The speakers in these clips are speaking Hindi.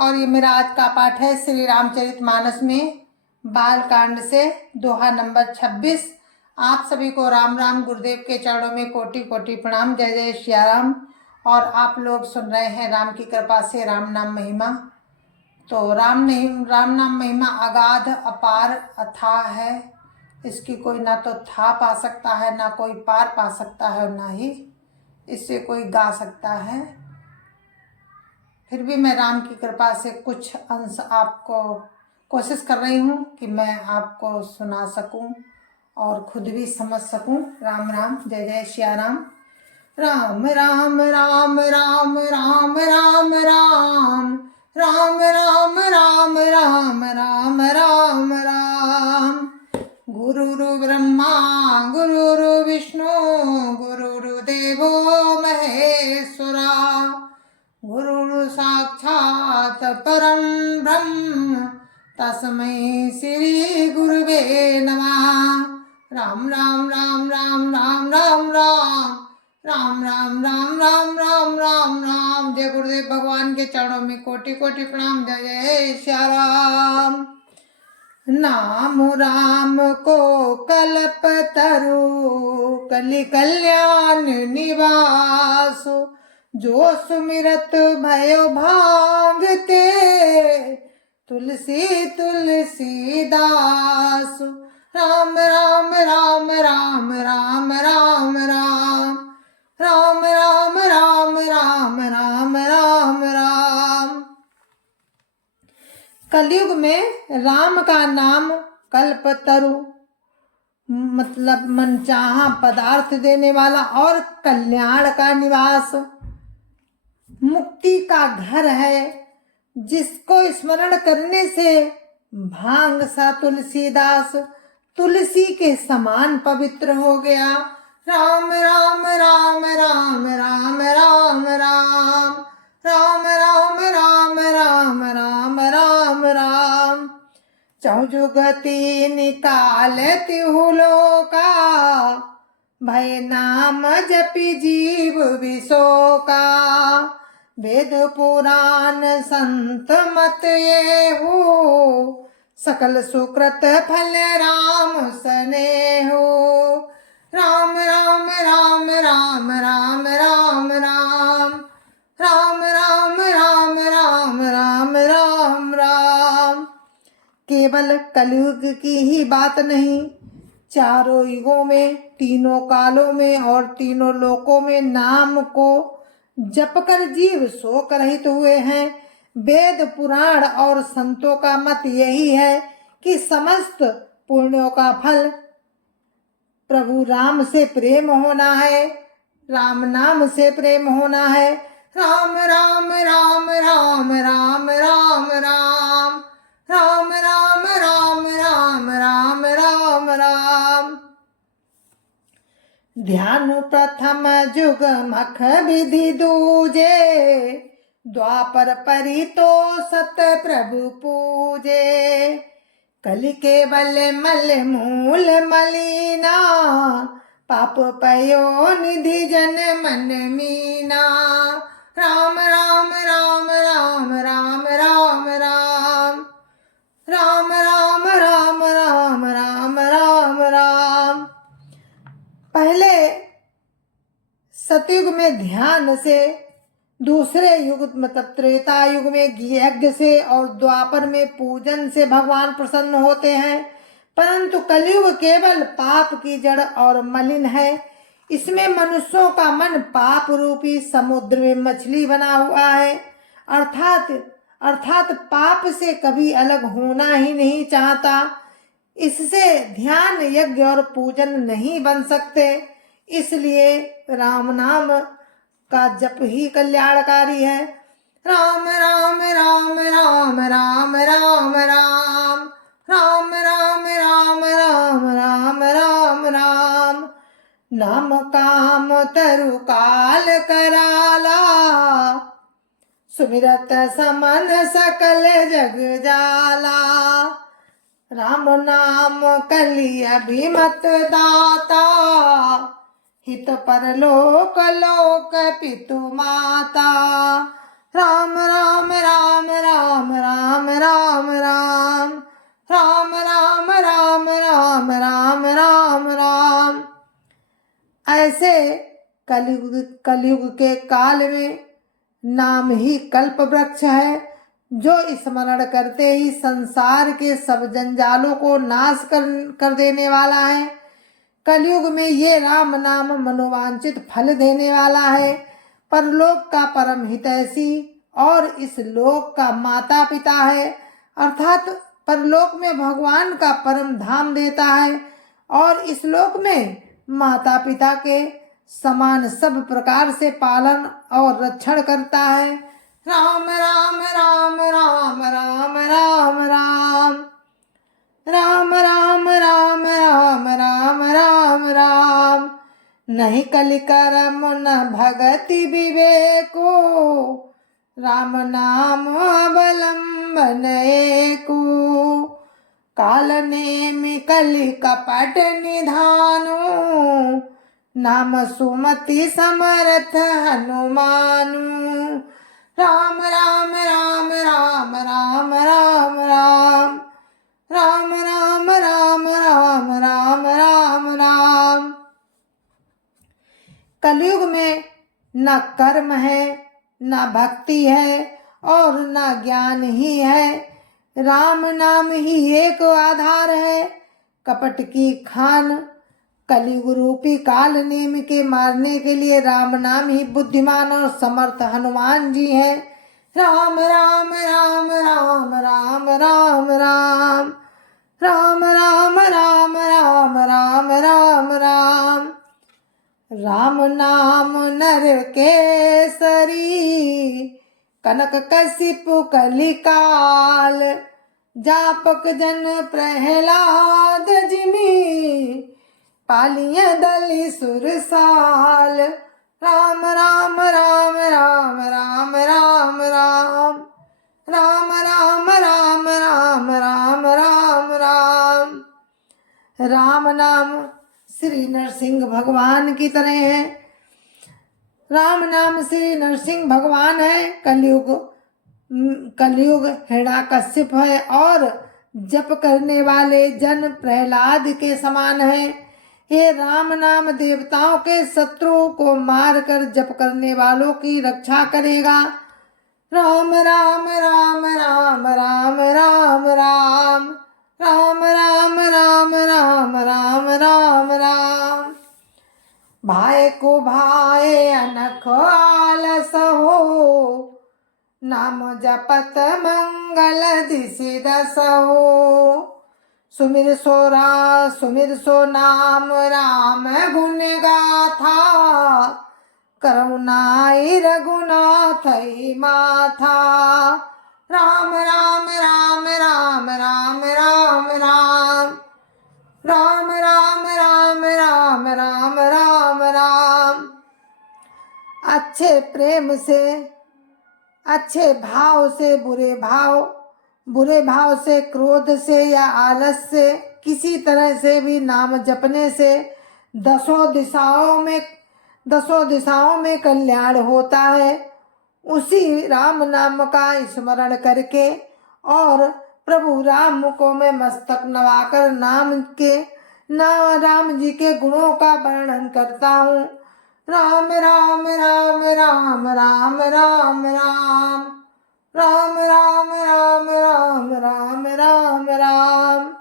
और ये मेरा आज का पाठ है श्री रामचरितमानस में बाल कांड से दोहा नंबर 26। आप सभी को राम राम। गुरुदेव के चरणों में कोटि कोटि प्रणाम। जय जय श्री राम। और आप लोग सुन रहे हैं राम की कृपा से राम नाम महिमा। तो राम नाम महिमा अगाध अपार अथाह है। इसकी कोई ना तो था पा सकता है, ना कोई पार पा सकता है, और ना ही इससे कोई गा सकता है। फिर भी मैं राम की कृपा से कुछ अंश आपको कोशिश कर रही हूँ कि मैं आपको सुना सकूं और खुद भी समझ सकूं। राम राम। जय जय श्री राम। राम राम राम राम राम राम राम राम राम राम राम राम राम राम। गुरुरु ब्रह्मा गुरुरु विष्णु गुरुर्देवो महेश्वरा। गुरुरु साक्षात् परम ब्रह्म तस्मै श्री गुरुवे नमः। राम राम राम राम राम राम राम राम राम राम राम राम राम राम। जय गुरुदेव भगवान के चरणों में कोटि कोटि प्रणाम। जय जय श्री राम। नाम राम को कल्पतरु कलि कल्याण निवास। जो सुमिरत भयो भांगते तुलसी तुलसी दास। राम राम राम राम राम राम राम राम राम राम राम राम राम राम। कलयुग में राम का नाम कल्पतरु मतलब मनचाहा पदार्थ देने वाला और कल्याण का निवास, मुक्ति का घर है। जिसको स्मरण करने से भांग सा तुलसीदास तुलसी के समान पवित्र हो गया। राम राम राम राम राम राम राम राम राम राम राम राम राम राम। चौजुगति निकालति हुलोका भय नाम जपि जीव विशोका। वेद पुराण संत मत ये हो सकल सुकृत फल राम सने हो। राम राम राम राम राम राम राम राम राम राम राम राम राम राम। केवल कलयुग की ही बात नहीं, चारों युगों में, तीनों कालों में और तीनों लोकों में नाम को जप कर जीव शोक रहित हुए हैं। वेद पुराण और संतों का मत यही है कि समस्त पुण्यों का फल प्रभु राम से प्रेम होना है, राम नाम से प्रेम होना है। राम राम राम राम राम राम राम राम राम राम राम राम राम राम। ध्यान प्रथम जुग मख विधि दूजे। द्वापर परितो सत प्रभु पूजे। कलि केवल मल मूल मलीना। पाप पयो निधि जन मन मीना। राम राम राम राम राम राम राम राम राम राम राम राम राम राम। पहले सतयुग में ध्यान से, दूसरे युग मतलब त्रेता युग में यज्ञ से और द्वापर में पूजन से भगवान प्रसन्न होते हैं। परंतु कलयुग केवल पाप की जड़ और मलिन है। इसमें मनुष्यों का मन पाप रूपी समुद्र में मछली बना हुआ है, अर्थात पाप से कभी अलग होना ही नहीं चाहता। इससे ध्यान यज्ञ और पूजन नहीं बन सकते। इसलिए राम नाम का जप ही कल्याणकारी है। राम राम राम राम राम राम राम राम राम राम राम राम राम राम। नाम काम तरु काल कराला। सुमिरत समन सकल जग जाला। राम नाम कलि अभिमत दाता। हित परलोक लोक पितु माता। राम राम राम राम ऐसे कलयुग के काल में नाम ही कल्प वृक्ष है, जो स्मरण करते ही संसार के सब जंजालों को नाश कर देने वाला है। कलयुग में ये राम नाम मनोवांछित फल देने वाला है, परलोक का परम हितैषी और इस लोक का माता पिता है। अर्थात परलोक में भगवान का परम धाम देता है और इस लोक में माता पिता के समान सब प्रकार से पालन और रक्षण करता है। राम राम राम राम राम राम राम राम राम राम राम राम राम राम। नहीं कलि करम न भगति विवेको, राम नाम अवलंबन एको। काल नेमि कलि कपट निधानो, नाम सुमति समर्थ हनुमानु। राम राम राम राम राम राम राम राम राम राम राम राम राम राम। कलयुग में न कर्म है, न भक्ति है और न ज्ञान ही है। राम नाम ही एक आधार है। कपट की खान कलयुग रूपी काल नेम के मारने के लिए राम नाम ही बुद्धिमान और समर्थ हनुमान जी हैं। राम राम राम राम राम राम राम राम राम राम राम राम राम राम। राम नाम नर केसरी, कनक कशिपु कलिकाल। जापक जन प्रहलाद जिमि, पालिय दलि सुरसाल। राम राम राम राम राम राम राम राम राम राम राम राम राम राम। राम नाम श्री नरसिंह भगवान की तरह है। राम नाम श्री नरसिंह भगवान है। कलयुग हिरण्यकश्यप है और जप करने वाले जन प्रहलाद के समान है। ये राम नाम देवताओं के शत्रुओं को मारकर जप करने वालों की रक्षा करेगा। राम राम राम राम राम राम राम राम राम राम राम राम राम राम। भाई को भाई अनख आलस हो, नाम जपत मंगल दिशि दस हो। सुमिर सो नाम राम गुण गाथा, करुणाई रघुनाथ माथा। राम राम राम राम राम राम राम राम राम राम राम राम राम राम। अच्छे प्रेम से, अच्छे भाव से, बुरे भाव से, क्रोध से या आलस से, किसी तरह से भी नाम जपने से दसों दिशाओं में कल्याण होता है। उसी राम नाम का स्मरण करके और प्रभु राम को मैं मस्तक नवाकर राम जी के गुणों का वर्णन करता हूँ। राम राम राम राम राम राम राम राम राम राम राम राम राम राम।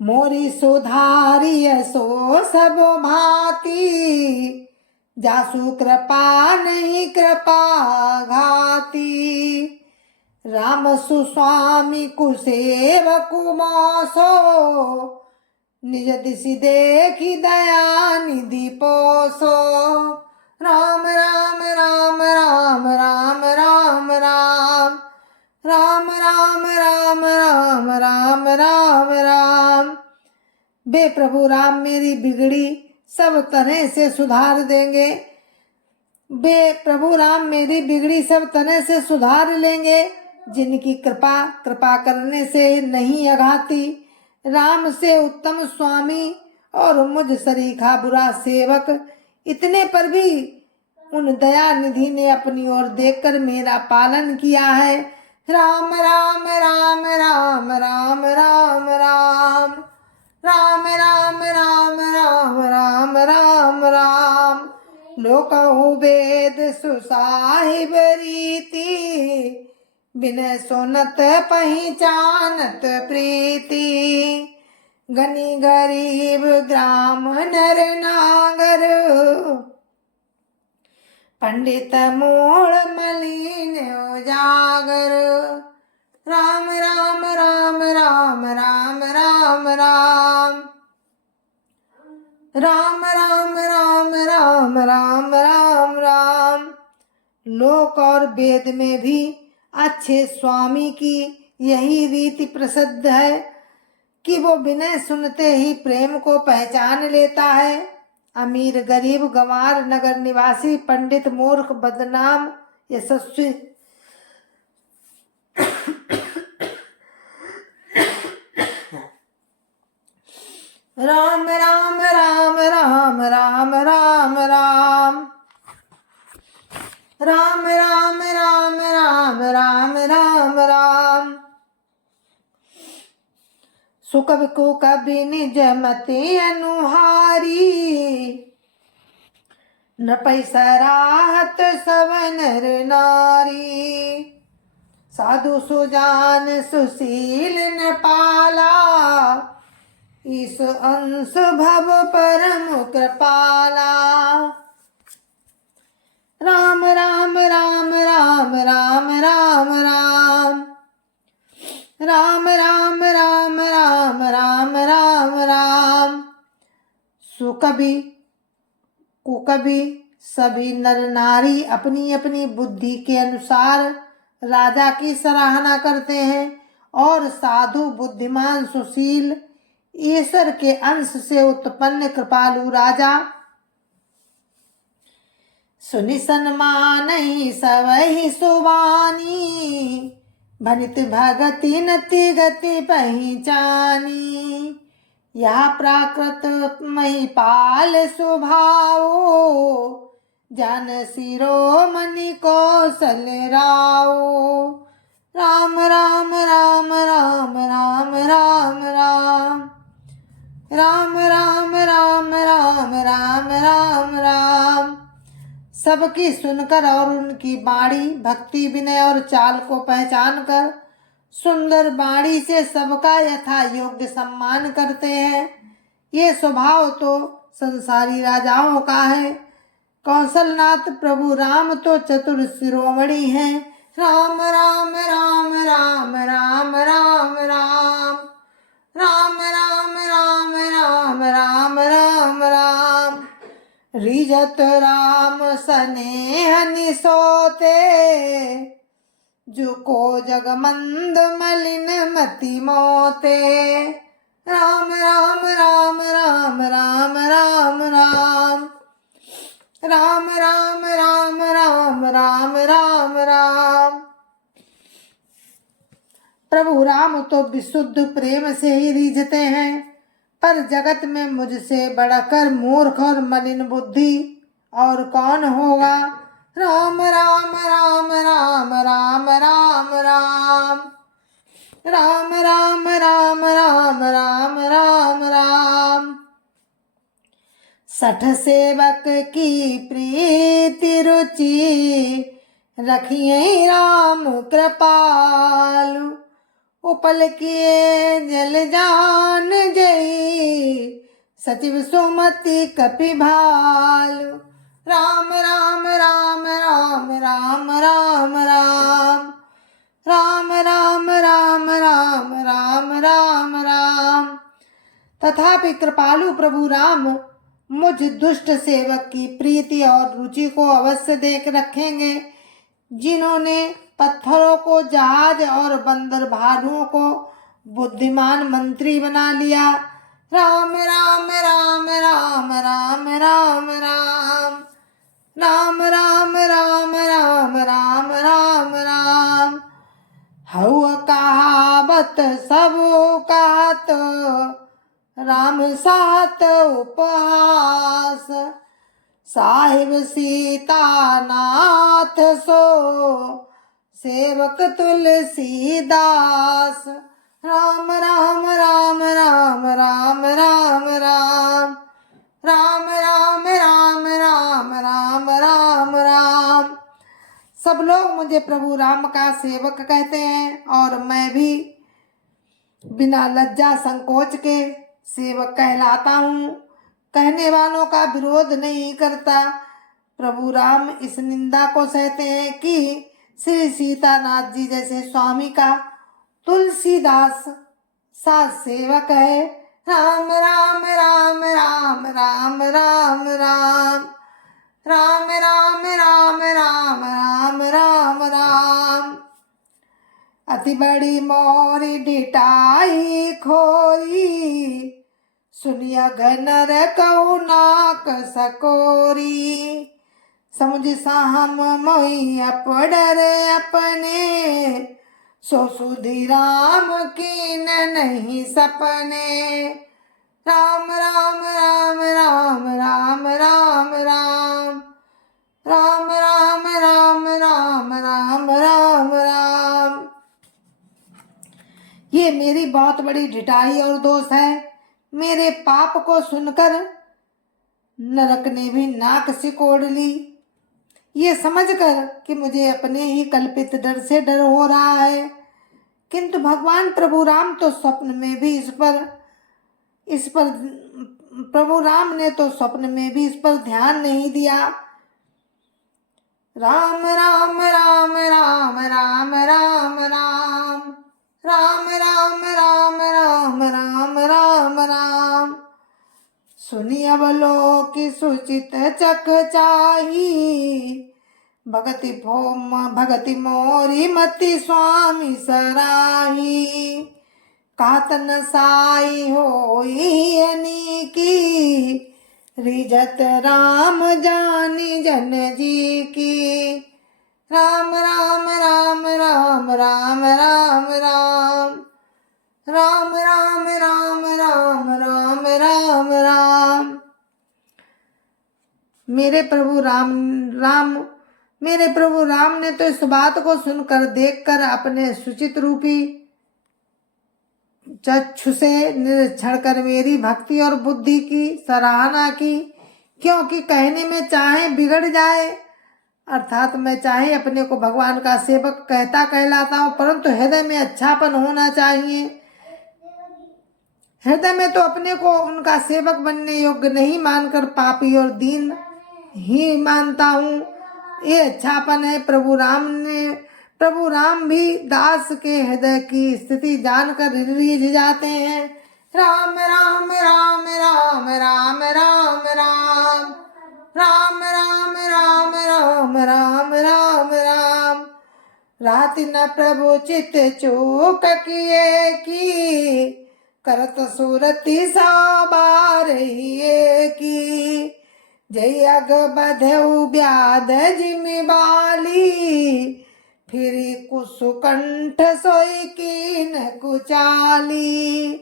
मोरी सुधारिय सो सब भांति, जासु कृपा नहीं कृपा घाती। राम सुस्वामी कुसेवकु मोसो, निज दिशि देखी दया निधि पोसो। राम राम राम राम राम राम राम राम राम राम राम राम राम राम। वे प्रभु राम मेरी बिगड़ी सब तरह से सुधार देंगे। वे प्रभु राम मेरी बिगड़ी सब तरह से सुधार लेंगे, जिनकी कृपा करने से नहीं अघाती। राम से उत्तम स्वामी और मुझ सरीखा बुरा सेवक, इतने पर भी उन दया निधि ने अपनी ओर देखकर मेरा पालन किया है। राम राम राम राम राम राम राम राम राम राम राम राम राम राम। लोकहु वेद सुसाहिब रीति, बिन सुनत पहिचानत प्रीति। गनी गरीब ग्राम नर नागर, पंडित मूढ़ मलिन उजागर। राम राम राम राम राम राम राम। राम राम राम राम राम राम राम। लोक और वेद में भी अच्छे स्वामी की यही रीति प्रसिद्ध है कि वो बिना सुनते ही प्रेम को पहचान लेता है। अमीर गरीब गंवार नगर निवासी पंडित मूर्ख बदनाम यशस्वी राम राम राम राम राम राम राम। राम राम राम राम राम राम राम। सुकवि को कभी निज मति अनुहारी, न पैसा राहत सब नर नारी। साधु सुजान सुशील न पाला, इस अंश भव परम कृपाला। राम राम राम राम राम राम राम। राम राम राम राम राम राम राम। सुकवि कुकवि सभी नर नारी अपनी अपनी बुद्धि के अनुसार राजा की सराहना करते हैं, और साधु बुद्धिमान सुशील ईश्वर के अंश से उत्पन्न कृपालु राजा सुनि सन्मानहि सबहि सुबानी। भनित भगति नति गति पहिचानी। यह प्राकृत महिपाल स्वभाव, जान शिरोमणि कौशल राव। राम राम राम राम राम राम राम। राम राम राम राम राम राम राम। सबकी सुनकर और उनकी वाणी भक्ति विनय और चाल को पहचान कर सुंदर वाणी से सबका यथा योग्य सम्मान करते हैं। ये स्वभाव तो संसारी राजाओं का है। कौशलनाथ प्रभु राम तो चतुर शिरोमणि हैं। राम राम राम राम राम राम राम। राम राम राम राम राम राम राम। रिझत राम स्नेह निसोते, जुको जगमंद मलिन मति मोते। राम राम राम राम राम राम राम। राम राम राम राम राम राम राम। प्रभु राम तो विशुद्ध प्रेम से ही रिझते हैं, पर जगत में मुझसे बढ़कर मूर्ख और मलिन बुद्धि और कौन होगा। राम राम राम राम राम राम राम। राम राम राम राम राम राम राम। सठ सेवक की प्रीति रुचि, रखिए राम कृपालु। उपल किए जल जान जई, सचिव सुमति कपि भालु। राम राम राम राम राम राम राम। राम राम राम राम राम राम राम। तथापि कृपालु प्रभु राम मुझ दुष्ट सेवक की प्रीति और रुचि को अवश्य देख रखेंगे, जिन्होंने पत्थरों को जहाज और बंदर भालुओं को बुद्धिमान मंत्री बना लिया। राम राम राम राम राम राम राम। राम राम राम राम राम राम राम। हऊ कहावत सब कहत, राम सात उपहास। साहिब सीता नाथ सो, सेवक तुलसीदास। राम राम राम राम राम राम राम राम राम राम राम राम राम राम। सब लोग मुझे प्रभु राम का सेवक कहते हैं और मैं भी बिना लज्जा संकोच के सेवक कहलाता हूँ। कहने वालों का विरोध नहीं करता। प्रभु राम इस निंदा को सहते हैं कि श्री सीतानाथ जी जैसे स्वामी का तुलसीदास सा सेवक है। राम राम राम राम राम राम राम राम राम राम राम राम राम राम। अति बड़ी मोरी डिटाई खोरी, सुनिया घनर कहु नाक सकोरी। समुझ साहम मोहि अपडर अपने, सो सुधि राम कीन नहीं सपने। राम राम राम राम राम राम राम राम राम राम राम राम राम राम। ये मेरी बहुत बड़ी ढिठाई और दोष है। मेरे पाप को सुनकर नरक ने भी नाक सिकोड़ ली। ये समझकर कि मुझे अपने ही कल्पित डर से डर हो रहा है, किंतु भगवान प्रभु राम तो स्वप्न में भी इस पर प्रभु राम ने तो स्वप्न में भी इस पर ध्यान नहीं दिया। राम राम राम राम राम राम राम राम राम राम राम राम राम राम। सुनी अवलोकि सुचित चक चाही, भगति मोरी मति स्वामी सराही। कातन साई होई अनीकी, रिजत राम जानी जन जी की। राम राम राम राम राम राम राम राम राम राम राम राम राम राम। मेरे प्रभु राम ने तो इस बात को सुनकर देखकर अपने सुचित रूपी चक्षु से निरीक्षण कर मेरी भक्ति और बुद्धि की सराहना की, क्योंकि कहने में चाहे बिगड़ जाए, अर्थात मैं चाहे अपने को भगवान का सेवक कहलाता हूँ, परंतु हृदय में अच्छापन होना चाहिए। हृदय में तो अपने को उनका सेवक बनने योग्य नहीं मानकर पापी और दीन ही मानता हूँ। ये अच्छापन है। प्रभु राम भी दास के हृदय की स्थिति जानकर रिझ जाते हैं। राम राम राम राम राम राम राम राम राम राम राम राम राम राम। राति न प्रभु चित चूक किए की, करत सुरति साबार हिए की। जय अग बधऊ ब्याध जिमि बाली, फिरी कुसुकंठ सोई कीन कुचाली।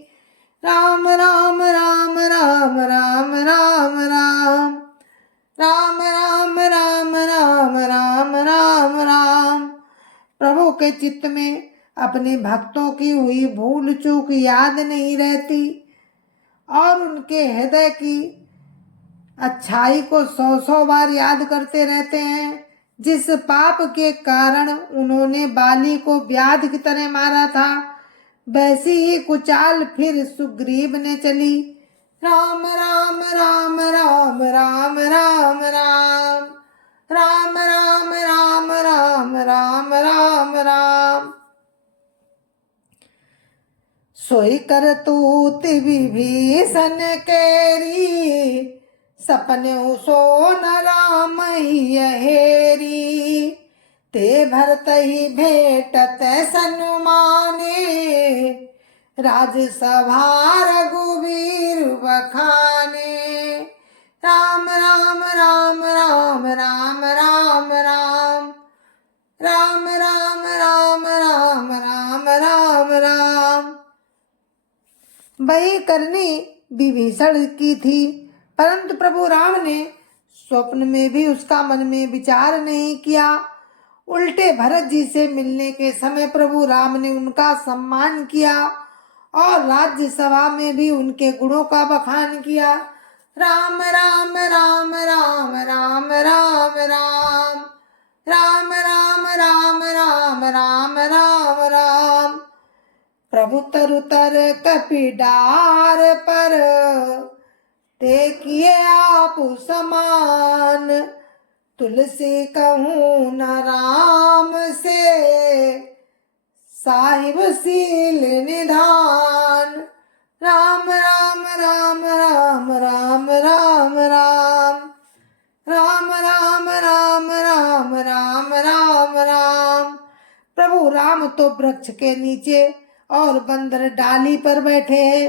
राम राम राम राम राम राम राम राम राम राम राम राम राम राम। प्रभु के चित्त में अपने भक्तों की हुई भूल चूक याद नहीं रहती और उनके हृदय की अच्छाई को 100 बार याद करते रहते हैं। जिस पाप के कारण उन्होंने बाली को व्याध की तरह मारा था, वैसी ही कुचाल फिर सुग्रीव ने चली। राम राम राम राम राम राम राम राम राम राम राम राम राम राम। सोई करतूत विभीषण केरी, सपने सो न राम ही हेरी। ते भरत ही भेटत सनुमाने, राजसभा रघुवीर बखाने। राम राम राम राम राम राम राम राम राम राम राम राम राम राम। वही करनी विभीषण की थी, परंतु प्रभु राम ने स्वप्न में भी उसका मन में विचार नहीं किया। उल्टे भरत जी से मिलने के समय प्रभु राम ने उनका सम्मान किया और राज्यसभा में भी उनके गुणों का बखान किया। राम राम राम राम राम राम राम राम राम राम राम राम राम राम। प्रभु तरु तर कपिडार पर देखिए आप समान। तुलसी कहूँ न राम से साहिब सील निधान। राम राम राम राम राम राम राम राम राम राम राम राम राम राम। प्रभु राम तो वृक्ष के नीचे और बंदर डाली पर बैठे हैं,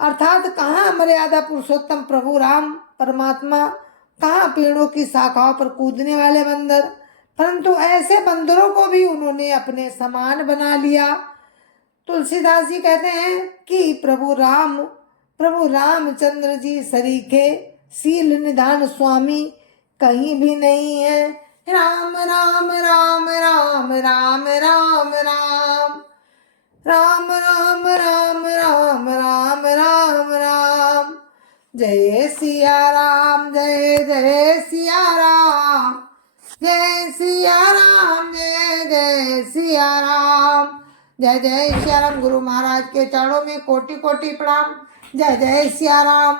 अर्थात कहाँ मर्यादा पुरुषोत्तम प्रभु राम परमात्मा, कहाँ पेड़ों की शाखाओं पर कूदने वाले बंदर, परंतु ऐसे बंदरों को भी उन्होंने अपने समान बना लिया। तुलसीदास जी कहते हैं कि प्रभु रामचंद्र जी सरीखे सील निधान स्वामी कहीं भी नहीं है। राम राम राम राम राम राम राम राम राम राम राम राम राम राम। जय सिया राम जय जय सिया राम, जय सिया राम जय जय सिया राम। जय जय सिया राम। गुरु महाराज के चरणों में कोटि कोटि प्रणाम। जय जय सिया राम।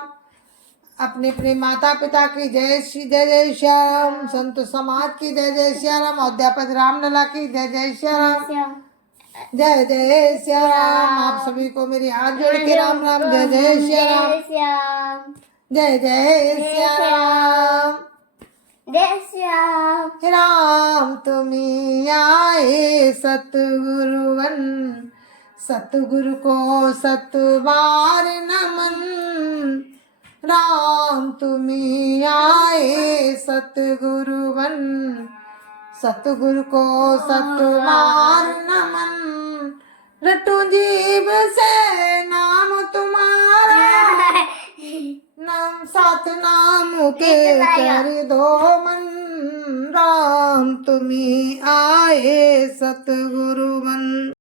अपने अपने माता पिता की जय जय सिया राम। संत समाज की जय जय सिया राम। अध्यापक रामलला की जय जय सिया राम। जय जय सिया राम। आप सभी को मेरी हाथ जोड़ के राम राम। जय जय सिया राम। जय जय सिया राम। जय श्याम। राम तुम्ही आए सतगुरुवन, सतगुरु को सतबार नमन। राम तुम्ही आए सतगुरुवन, सतगुरु को सतबार नमन। रटू जीव से नाम तुम्हारा, नाम साथ नाम के कर दो मन। राम तुम्ही आए सतगुरु मन।